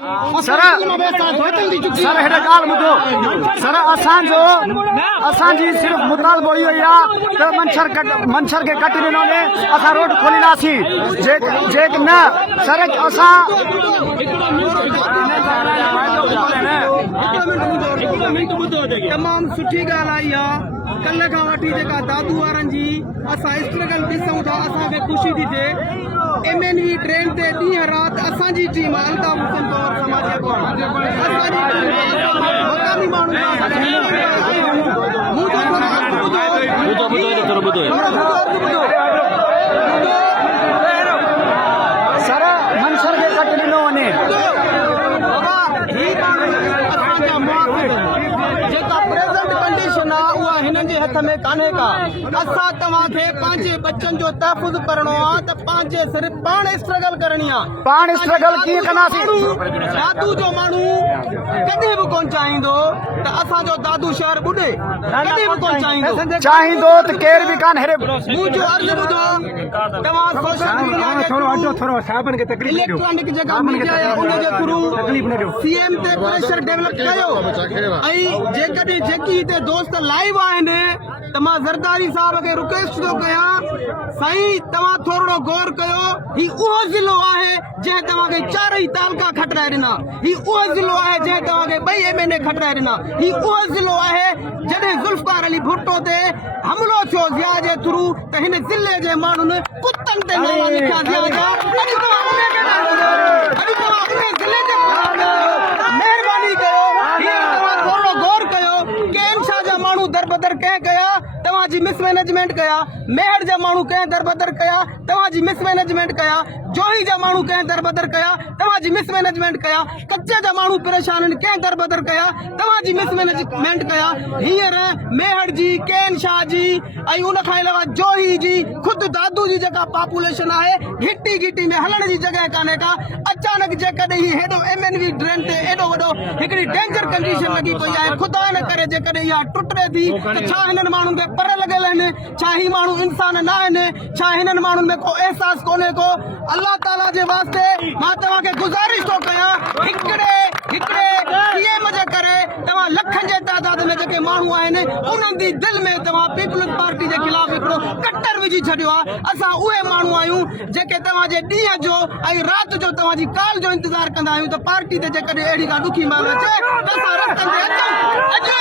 सर हेॾे ॻाल्हि ॿुधो सर असांजी सिर्फ़ु मुतालबो इहो ई आहे त मंछर खे कटे ॾिनोसीं असां रोड खोलींदासीं जेके न सर असां तमामु सुठी ॻाल्हि आई आहे कल्ह खां वठी जेका दादू वारनि जी असां स्ट्रगल ॾिसूं था असांखे ख़ुशी थी थिए MNV ट्रेन ते ॾींहं राति असांजी टीम अल्ताफ हुसैन पवार समाजी अॻवान असांजी मक़ामी माण्हू सर मंछर खे कटे ॾिनो वञे जेका प्रेज़ेंट कंडीशन आहे उहा हिननि जे हथ में कान्हे का असां तव्हांखे पंहिंजे बच्चनि जो तहफ़ुज़ करणो आहे त पंहिंजे सिर्फ़ु पाण स्ट्रगल करणी आहे पाण स्ट्रगल कीअं कंदासीं दादू जो माण्हू कॾहिं बि कोन चाहींदो त असांजो दादू शहर ॿुॾे कॾहिं बि कोन चाहींदो त केर बि कान हेरे मुंहिंजो अर्ज़ु ॿुधो तव्हां सोशल मीडिया इलेक्ट्रॉनिक जेका मीडिया आहे उन जे थ्रू CM ते प्रेशर डेवलप कयो ऐं जेकॾहिं जेकी हिते दोस्त लाइव आहिनि त मां ज़रदारी साहब खे रिक्वेस्ट थो कयां साईं तव्हां थोरो गौर कयो ही उहो ज़िलो आहे जंहिं तव्हांखे चारई तालका खटराए ॾिना ही उहो ज़िलो आहे जंहिं तव्हांखे 2 MNA खटराए ॾिना ही उहो ज़िलो आहे जॾहिं ज़ुल्फ़कार अली भुट्टो ते हमलो थियो ज़िया जे थ्रू त हिन ज़िले जे माण्हुनि कुतनि ते नाला लिखिया ज़िया जा महिरबानी कयो तव्हां थोरो गौर कयो केम शाह जा माण्हू दरबदर कंहिं कया तव्हांजी मिसमैनेजमेंट कया मेहर जा माण्हू कंहिं दरबदर कया तव्हांजी मिसमैनेजमेंट कया जोही जा माण्हू कंहिं दरबदर कया तव्हांजी मिसमैनेजमेंट कया कच्चे जा माण्हू परेशान आहिनि कंहिं दरबदर कया तव्हांजी मिसमैनेजमेंट कया हींअर मेहर जी केन शाह जी ऐं उन खां अलावा जोही जी ख़ुदि दादू जी जेका पॉपुलेशन आहे घिटी घिटी में हलण जी जॻह कान्हे का अचानक जेकॾहिं ही हेॾो MNV ट्रेन ते एॾो वॾो हिकिड़ी डेंजर कंडीशन लॻी पई आहे ख़ुदा न करे जेकॾहिं इहा टुटे थी त छा हिननि माण्हुनि खे पर लॻियल आहिनि छा ही माण्हू इंसान न आहिनि छा हिननि माण्हुनि में को अहसासु कोन्हे को अल्लाह ताला जे वास्ते मां तव्हांखे गुज़ारिश थो कयां हिकिड़े CM जे करे तव्हां लखनि जे तादाद में जेके माण्हू आहिनि उन्हनि जी दिलि में तव्हां पीपल्स पार्टी जे ख़िलाफ़ हिकिड़ो कट्टर विझी छॾियो आहे असां उहे माण्हू आहियूं जेके तव्हांजे ॾींहं जो ऐं राति जो तव्हांजी काल जो इंतज़ारु कंदा आहियूं त पार्टी ते जेकॾहिं अहिड़ी का ॾुखी महिल अचे त असां रस्तनि ते अचूं